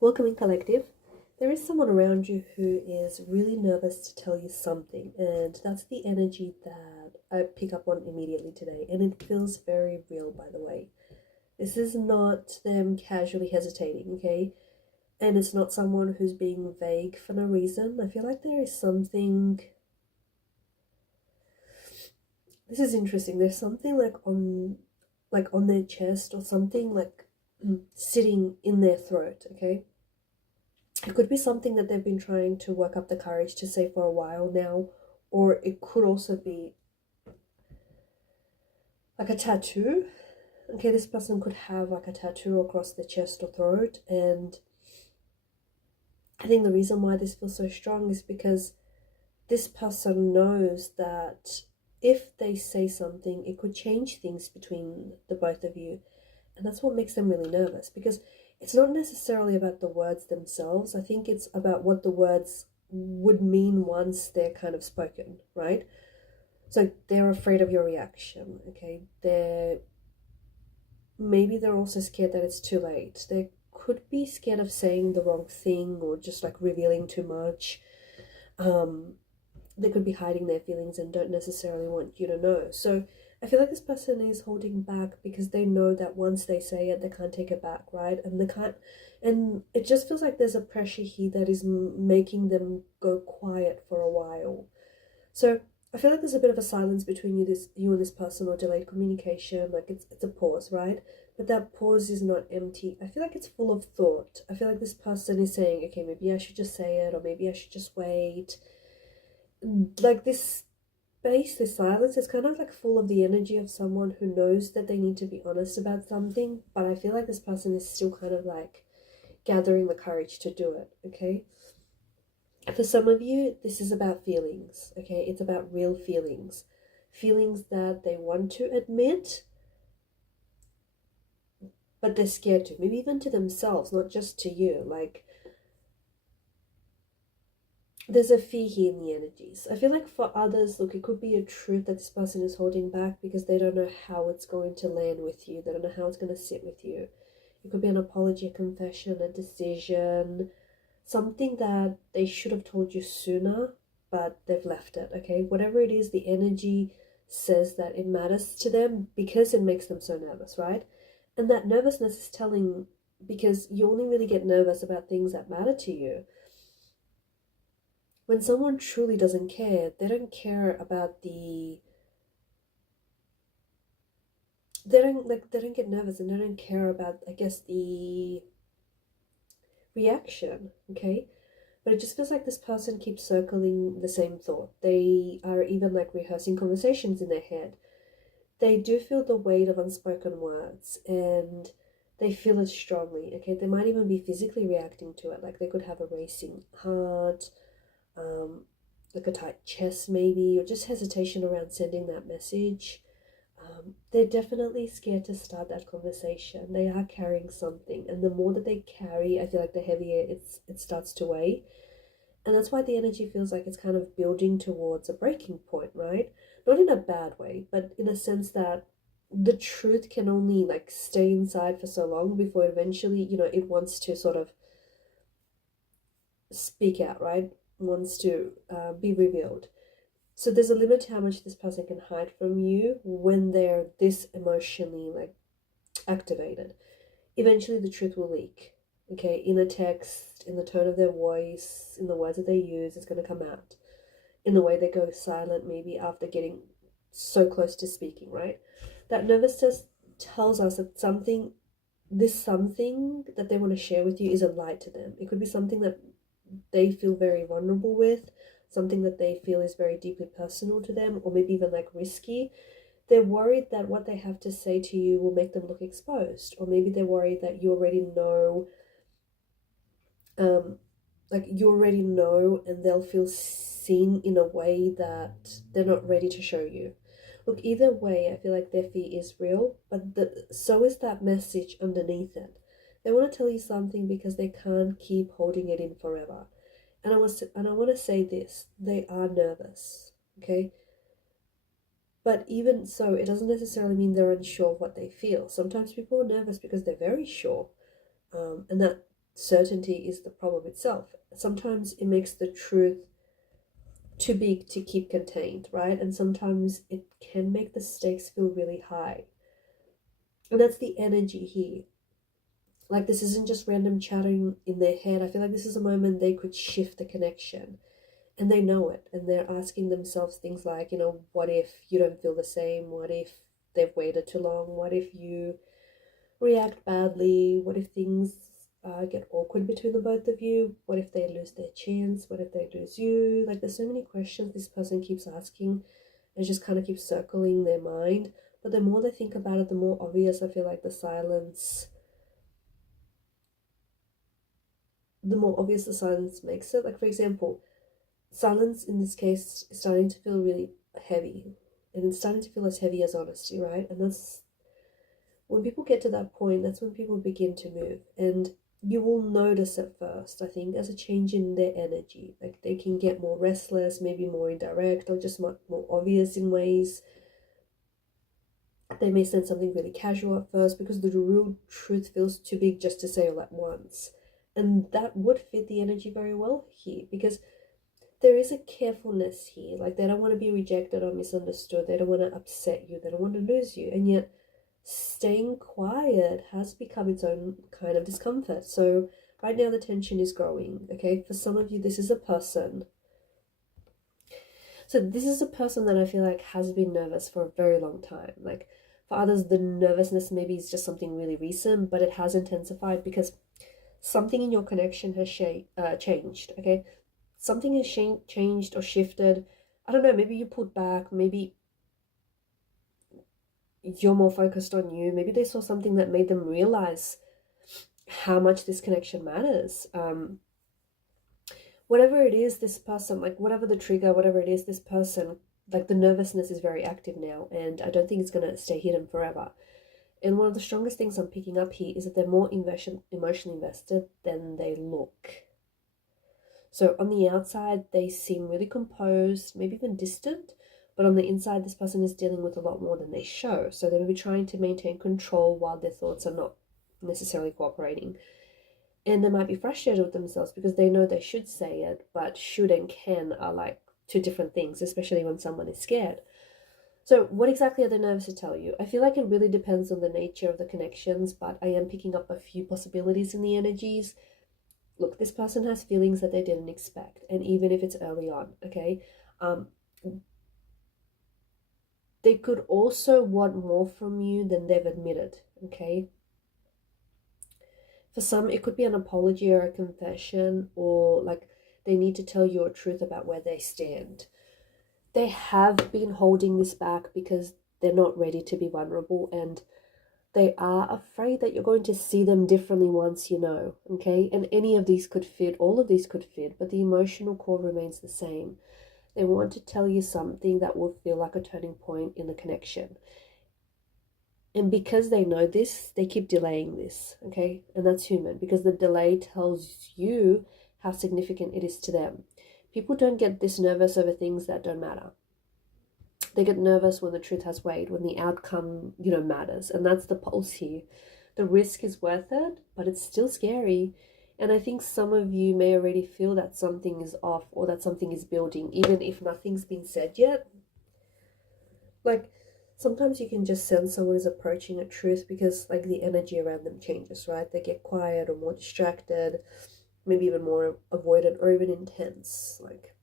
Welcoming Collective. There is someone around you who is really nervous to tell you something, and that's the energy that I pick up on immediately today, and it feels very real, by the way. This is not them casually hesitating, okay? And it's not someone who's being vague for no reason. I feel like there is something. This is interesting. There's something like on their chest or something like sitting in their throat, okay? It could be something that they've been trying to work up the courage to say for a while now, or it could also be like a tattoo. Okay, this person could have like a tattoo across their chest or throat, and I think the reason why this feels so strong is because this person knows that if they say something, it could change things between the both of you. And that's what makes them really nervous because it's not necessarily about the words themselves. I think it's about what the words would mean once they're kind of spoken, right? So they're afraid of your reaction, okay? Maybe they're also scared that it's too late. They could be scared of saying the wrong thing or just like revealing too much. Um, they could be hiding their feelings and don't necessarily want you to know. So I feel like this person is holding back because they know that once they say it, they can't take it back, right? And they can't, and it just feels like there's a pressure here that is making them go quiet for a while. So I feel like there's a bit of a silence between you and this person, or delayed communication. Like it's a pause, right? But that pause is not empty. I feel like it's full of thought. I feel like this person is saying, okay, maybe I should just say it, or maybe I should just wait. Like this space, this silence is kind of like full of the energy of someone who knows that they need to be honest about something, but I feel like this person is still kind of like gathering the courage to do it, okay? For some of you, this is about feelings, okay? It's about real feelings. Feelings that they want to admit, but they're scared to. Maybe even to themselves, not just to you. Like, there's a fear here in the energies. I feel like for others, look, it could be a truth that this person is holding back because they don't know how it's going to land with you. They don't know how it's going to sit with you. It could be an apology, a confession, a decision, something that they should have told you sooner, but they've left it, okay? Whatever it is, the energy says that it matters to them because it makes them so nervous, right? And that nervousness is telling because you only really get nervous about things that matter to you. When someone truly doesn't care, they don't care about they don't get nervous and they don't care about, I guess, the reaction, okay? But it just feels like this person keeps circling the same thought. They are even like rehearsing conversations in their head. They do feel the weight of unspoken words and they feel it strongly, okay? They might even be physically reacting to it. Like they could have a racing heart, um, like a tight chest maybe, or just hesitation around sending that message. They're definitely scared to start that conversation. They are carrying something, and the more that they carry, I feel like the heavier it starts to weigh. And that's why the energy feels like it's kind of building towards a breaking point, right? Not in a bad way, but in a sense that the truth can only like stay inside for so long before eventually, it wants to sort of speak out, right? Wants to be revealed. So there's a limit to how much this person can hide from you when they're this emotionally like activated. Eventually the truth will leak. Okay, in a text, in the tone of their voice, in the words that they use, it's gonna come out. In the way they go silent, maybe after getting so close to speaking, right? That nervousness tells us that something that they want to share with you is a light to them. It could be something that they feel very vulnerable with, something that they feel is very deeply personal to them, or maybe even like risky. They're worried that what they have to say to you will make them look exposed, or maybe they're worried that you already know, um, and they'll feel seen in a way that they're not ready to show you. Look, either way, I feel like their fear is real, but so is that message underneath it. They want to tell you something because they can't keep holding it in forever. And I want to say this: they are nervous, okay? But even so, it doesn't necessarily mean they're unsure of what they feel. Sometimes people are nervous because they're very sure, and that certainty is the problem itself. Sometimes it makes the truth too big to keep contained, right? And sometimes it can make the stakes feel really high. And that's the energy here. Like, this isn't just random chattering in their head. I feel like this is a moment they could shift the connection. And they know it. And they're asking themselves things like, what if you don't feel the same? What if they've waited too long? What if you react badly? What if things get awkward between the both of you? What if they lose their chance? What if they lose you? Like, there's so many questions this person keeps asking and just kind of keeps circling their mind. But the more they think about it, the more obvious I feel like the silence makes it. Like, for example, silence in this case is starting to feel really heavy, and it's starting to feel as heavy as honesty, right? And that's when people get to that point, that's when people begin to move. And you will notice at first, I think, as a change in their energy. Like, they can get more restless, maybe more indirect, or just more obvious in ways. They may send something really casual at first because the real truth feels too big just to say all at once. And that would fit the energy very well here, because there is a carefulness here. Like, they don't want to be rejected or misunderstood. They don't want to upset you. They don't want to lose you. And yet, staying quiet has become its own kind of discomfort. So right now the tension is growing, okay? For some of you, this is a person. So this is a person that I feel like has been nervous for a very long time. Like, for others, the nervousness maybe is just something really recent, but it has intensified because something in your connection has changed, okay? Something has changed or shifted. I don't know, maybe you pulled back, maybe you're more focused on you. Maybe they saw something that made them realize how much this connection matters. Whatever it is, this person, like, whatever the trigger, whatever it is, this person, like, the nervousness is very active now, and I don't think it's going to stay hidden forever. And one of the strongest things I'm picking up here is that they're more emotionally invested than they look. So on the outside, they seem really composed, maybe even distant, but on the inside, this person is dealing with a lot more than they show. So they may be trying to maintain control while their thoughts are not necessarily cooperating. And they might be frustrated with themselves because they know they should say it, but should and can are like two different things, especially when someone is scared. So what exactly are they nervous to tell you? I feel like it really depends on the nature of the connections, but I am picking up a few possibilities in the energies. Look, this person has feelings that they didn't expect, and even if it's early on, okay? They could also want more from you than they've admitted, okay? For some, it could be an apology or a confession, or like they need to tell you a truth about where they stand. They have been holding this back because they're not ready to be vulnerable, and they are afraid that you're going to see them differently once you know, okay? And any of these could fit, all of these could fit, but the emotional core remains the same. They want to tell you something that will feel like a turning point in the connection. And because they know this, they keep delaying this, okay? And that's human, because the delay tells you how significant it is to them. People don't get this nervous over things that don't matter. They get nervous when the truth has weight, when the outcome, matters. And that's the pulse here. The risk is worth it, but it's still scary. And I think some of you may already feel that something is off or that something is building, even if nothing's been said yet. Like, sometimes you can just sense someone is approaching a truth because, like, the energy around them changes, right? They get quiet or more distracted, maybe even more avoidant or even intense. Like,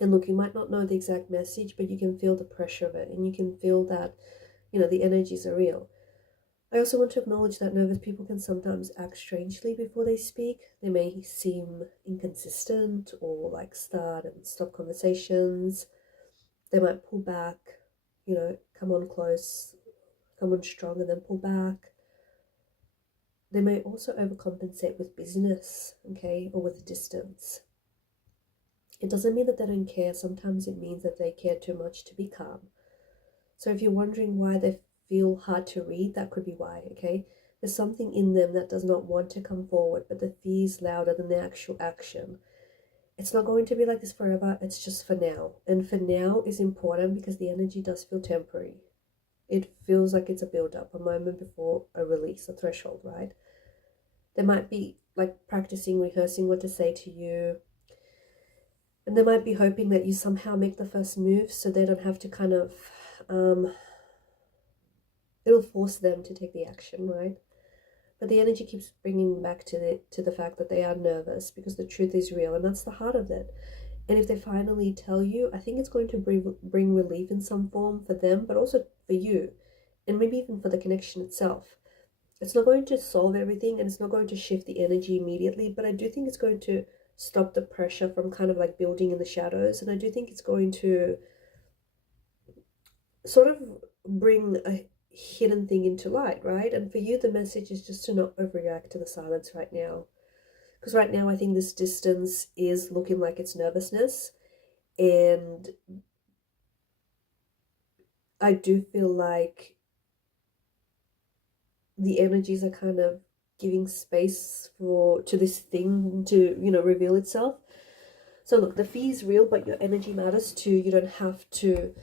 and look, you might not know the exact message, but you can feel the pressure of it, and you can feel that, the energies are real. I also want to acknowledge that nervous people can sometimes act strangely before they speak. They may seem inconsistent or like start and stop conversations. They might pull back, come on close, come on strong, and then pull back. They may also overcompensate with busyness, okay, or with distance. It doesn't mean that they don't care. Sometimes it means that they care too much to be calm. So if you're wondering why they feel hard to read, that could be why, okay? There's something in them that does not want to come forward, but the fear is louder than the actual action. It's not going to be like this forever. It's just for now. And for now is important because the energy does feel temporary. It feels like it's a build-up, a moment before a release, a threshold, right? They might be like practicing, rehearsing what to say to you. And they might be hoping that you somehow make the first move so they don't have to kind of, it'll force them to take the action, right? But the energy keeps bringing back to the fact that they are nervous because the truth is real, and that's the heart of it. And if they finally tell you, I think it's going to bring relief in some form for them, but also for you, and maybe even for the connection itself. It's not going to solve everything, and it's not going to shift the energy immediately, but I do think it's going to stop the pressure from kind of like building in the shadows, and I do think it's going to sort of bring a hidden thing into light, right? And for you, the message is just to not overreact to the silence right now. Because right now, I think this distance is looking like it's nervousness. And I do feel like the energies are kind of giving space to this thing to, reveal itself. So look, the fee is real, but your energy matters too. You don't have to.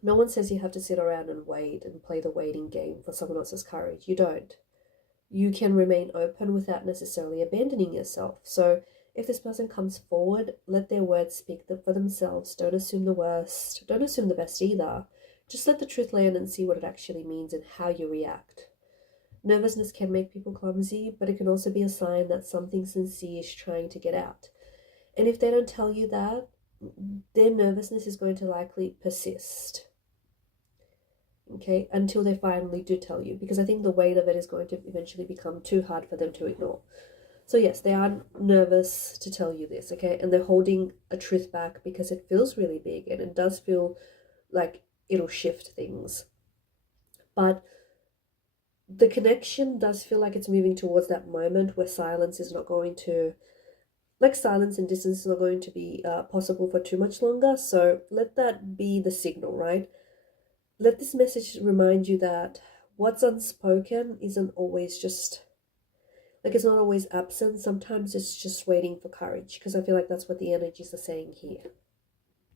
No one says you have to sit around and wait and play the waiting game for someone else's courage. You don't. You can remain open without necessarily abandoning yourself. So if this person comes forward, let their words speak for themselves. Don't assume the worst. Don't assume the best either. Just let the truth land and see what it actually means and how you react. Nervousness can make people clumsy, but it can also be a sign that something sincere is trying to get out. And if they don't tell you that, their nervousness is going to likely persist. Okay, until they finally do tell you, because I think the weight of it is going to eventually become too hard for them to ignore. So yes, they are nervous to tell you this, okay, and they're holding a truth back because it feels really big and it does feel like it'll shift things. But the connection does feel like it's moving towards that moment where silence is not going to, like silence and distance is not going to be possible for too much longer. So let that be the signal, right? Let this message remind you that what's unspoken isn't always just, like, it's not always absent. Sometimes it's just waiting for courage, because I feel like that's what the energies are saying here.